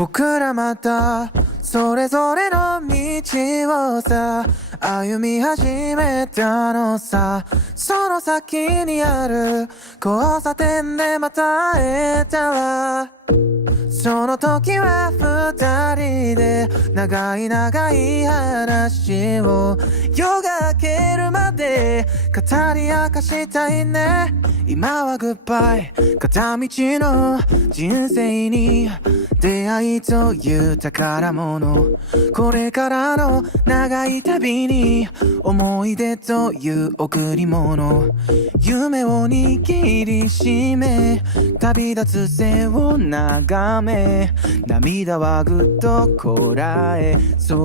僕らまたそれぞれの道をさ歩み始めたのさ。その先にある交差点でまた会えたわ。その時は二人で長い長い話を夜が明けるまで語り明かしたいね。今はグッバイ片道の人生に出会いという宝物。これからの長い旅に思い出という贈り物。夢を握りしめ旅立つ背を眺め涙はぐっとこらえそれ